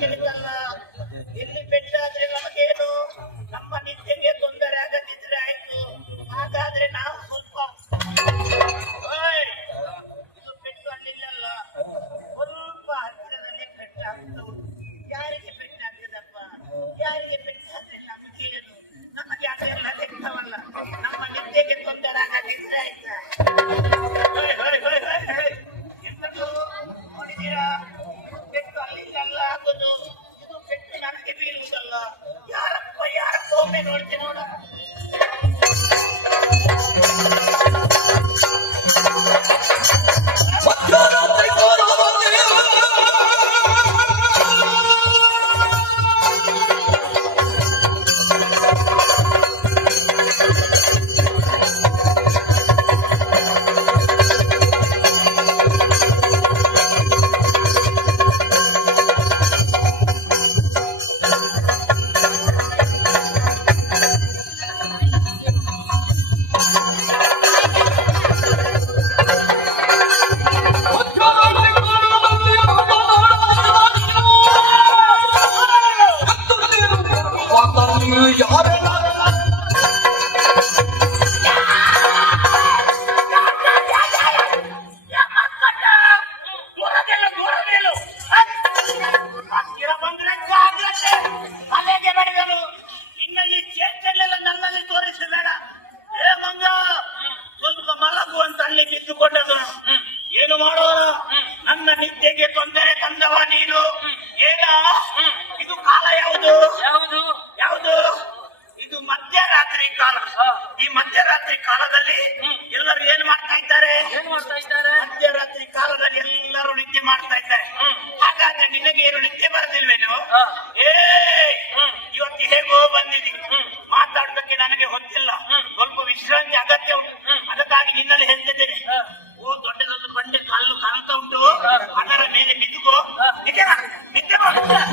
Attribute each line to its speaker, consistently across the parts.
Speaker 1: que ನೋಡ್ತೀನಿ ನೋಡ.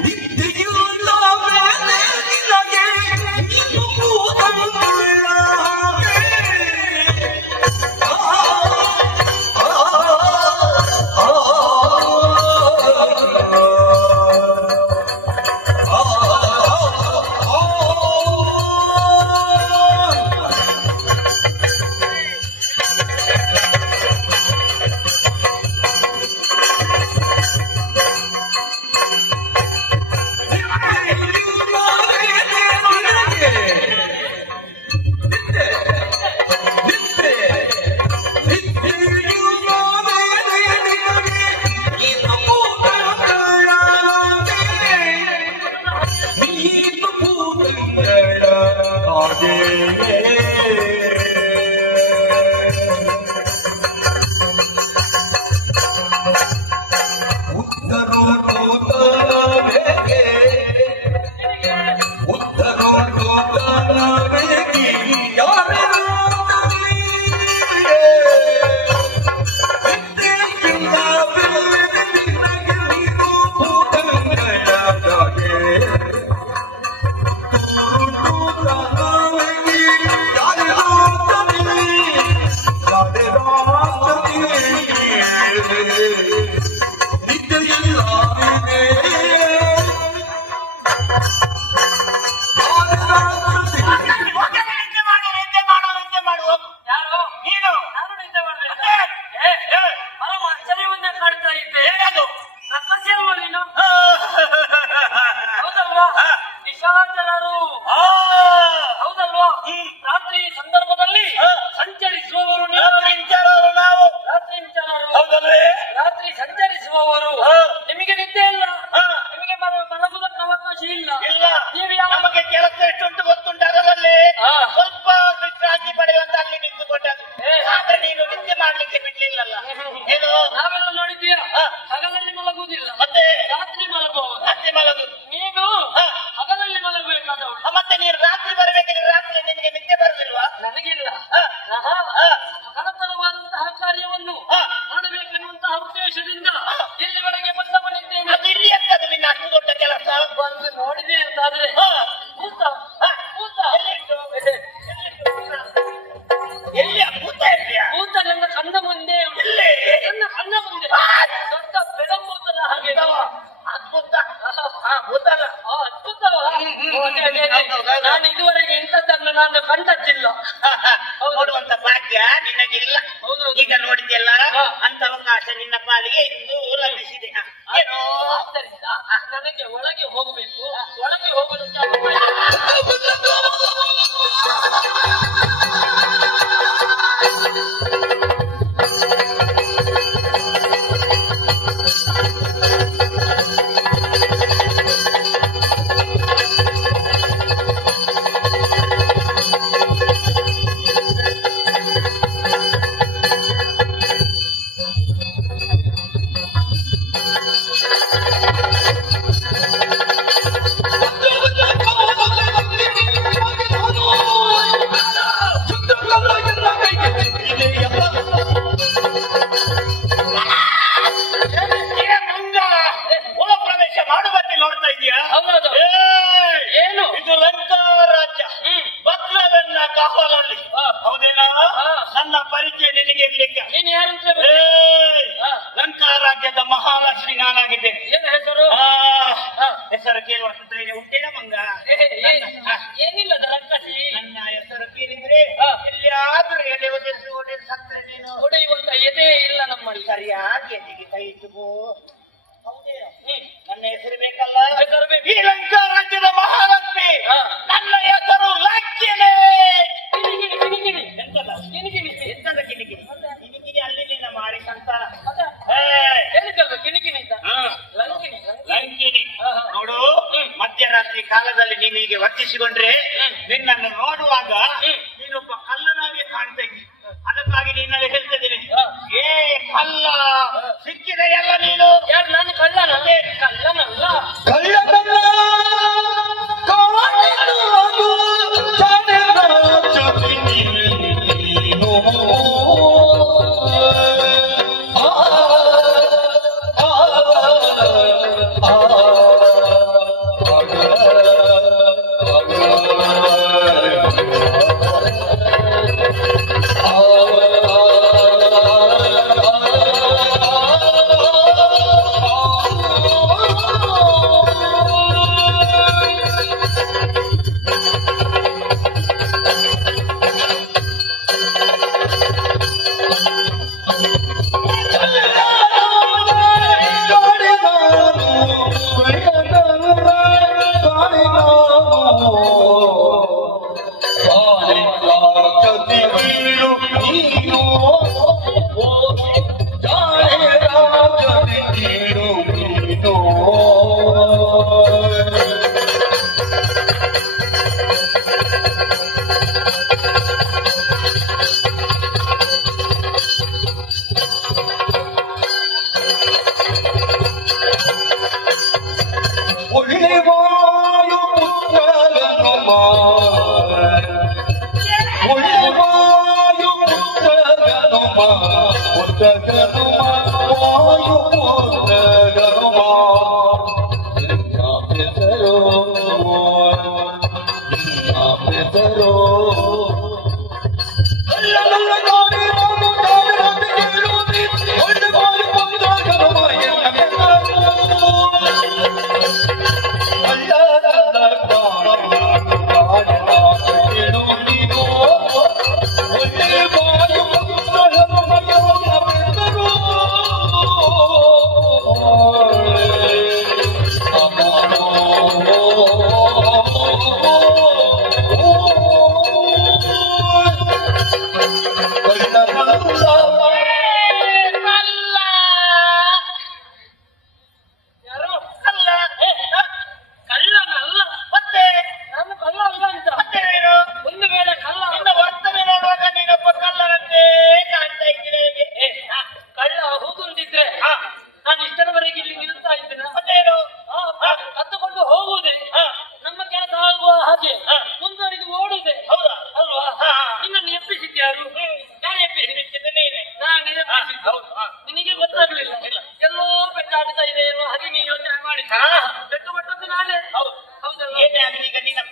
Speaker 2: Big
Speaker 1: ಈಗ ನೋಡಿದ್ಯಲ್ಲ? ಅಂತ ಅವಕಾಶ ನಿನ್ನ ಪಾಲಿಗೆ ಇಂದು ಲಭಿಸಿದೆ. ಏನೋ?
Speaker 2: ನನಗೆ ಒಳಗೆ ಹೋಗಬೇಕು. ಒಳಗೆ
Speaker 1: ಹೋಗಲು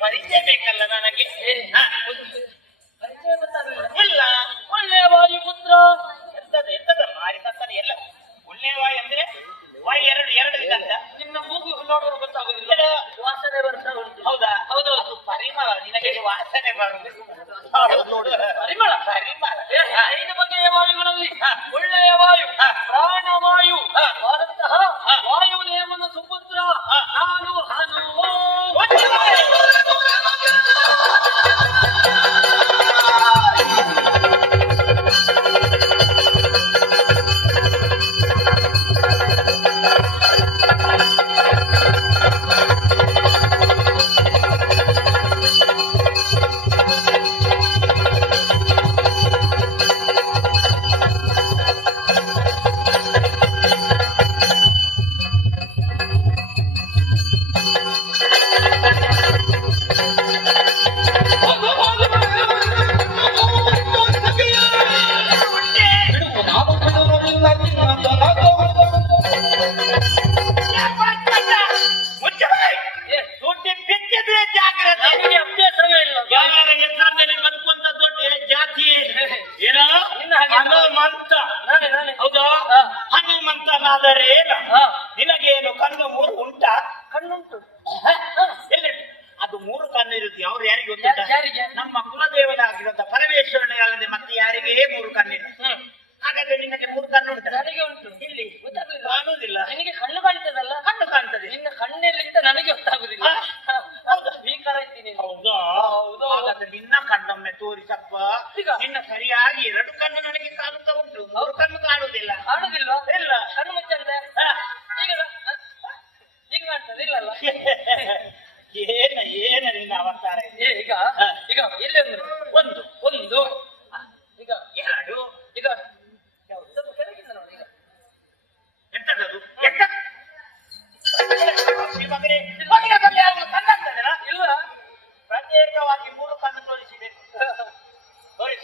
Speaker 2: परिचय में कर
Speaker 1: लगाना
Speaker 2: कि
Speaker 1: हाँ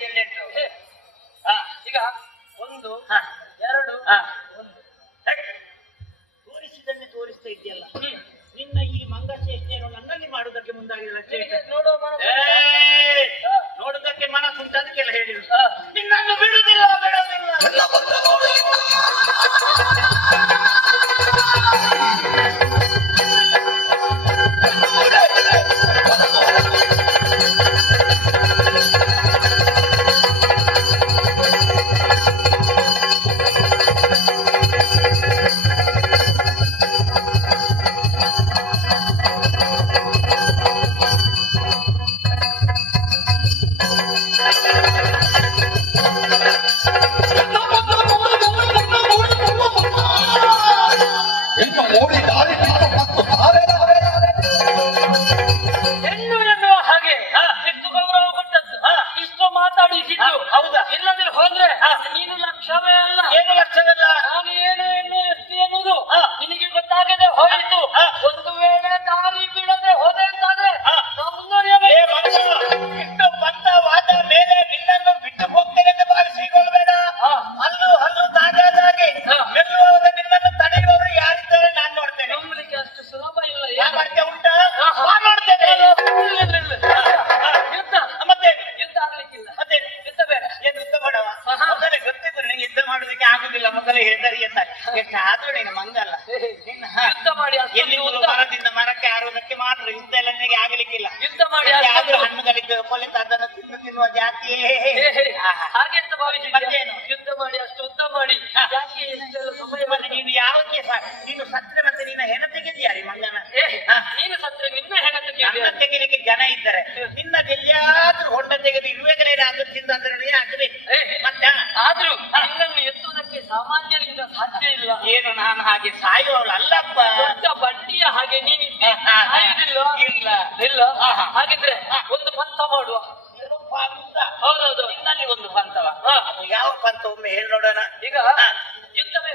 Speaker 1: ಎಂಟು ಈಗ
Speaker 2: ಒಂದು
Speaker 1: ಎರಡು
Speaker 2: ಒಂದು.
Speaker 1: ತೋರಿಸಿದನ್ನೇ ತೋರಿಸ್ತಾ ಇದೆಯಲ್ಲ ನಿನ್ನ ಈ ಮಂಗ ಚೇಷ್ಟೆಯನ್ನು ನನ್ನಲ್ಲಿ ಮಾಡುವುದಕ್ಕೆ ಮುಂದಾಗಿಲ್ಲ ನೋಡುವುದಕ್ಕೆ ಮನಸ್ಸುಂಟು ಅದಕ್ಕೆಲ್ಲ ಹೇಳಿದ್ರು ನಿನ್ನನ್ನು ಬಿಡುದಿಲ್ಲ ಬಿಡುದಿಲ್ಲ ತಿಂದು ತಿನ್ನುವ
Speaker 2: ಜಾತಿ. ಹಾಗೆಂತ ಭಾವಿಸಿ
Speaker 1: ಮತ್ತೇನು
Speaker 2: ಯುದ್ಧ ಮಾಡಿ ಅಷ್ಟು ಯುದ್ಧ ಮಾಡಿ. ಜಾತಿ
Speaker 1: ಸಮಯವನ್ನು ನೀನು ಯಾವಕ್ಕೆ ನೀನು ಸತ್ರ ಮತ್ತೆ ನಿನ್ನ ಹೆಣ ತೆಗೆದಿಯಾರಿ ಮಂಗನ?
Speaker 2: ನೀನು ಸತ್ರ ನಿನ್ನ ಹೆಣ
Speaker 1: ತೆಗೆದ ತೆಗಿಲಿಕ್ಕೆ ಜನ ಇದ್ದಾರೆ. ನಿನ್ನ ಎಲ್ಲಿಯಾದ್ರೂ ಹೊಂಡ ತೆಗೆದು ಇರುವೆಗಳೇನಾದ್ರೂ ತಿಂದ್ರೆ ಆಗಬೇಕು ಮತ್ತೆ?
Speaker 2: ಆದ್ರೂ ನಿನ್ನನ್ನು ಎತ್ತುವುದಕ್ಕೆ ಸಾಮಾನ್ಯರಿಂದ ಸಾಧ್ಯ ಇಲ್ಲ.
Speaker 1: ಏನು ನಾನು ಹಾಗೆ ಸಾಯುವವಳು ಅಲ್ಲಪ್ಪ.
Speaker 2: ಬಂಡಿಯ ಹಾಗೆ ನೀನು
Speaker 1: ಇಲ್ಲ.
Speaker 2: ಇಲ್ಲ. ಹಾಗಿದ್ರೆ ಒಂದು ಪಂಥ ಮಾಡುವ
Speaker 1: ಯುದ್ಧವೇ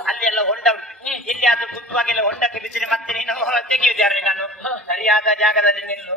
Speaker 1: ಅಲ್ಲಿ ಅಲ್ಲೆಲ್ಲ ಹೊಂಡ ಇಲ್ಲಿ ಆದ್ರೂ ಗುಪ್ತವಾಗಿಲ್ಲ ಹೊಂಡಕ್ಕೆ ಬಿಸಿಲಿ ಮತ್ತೆ ನೀನು ತೆಗೆಯುವುದಾರೆ ನಾನು? ಸರಿಯಾದ ಜಾಗದಲ್ಲಿ ನಿಲ್ಲು.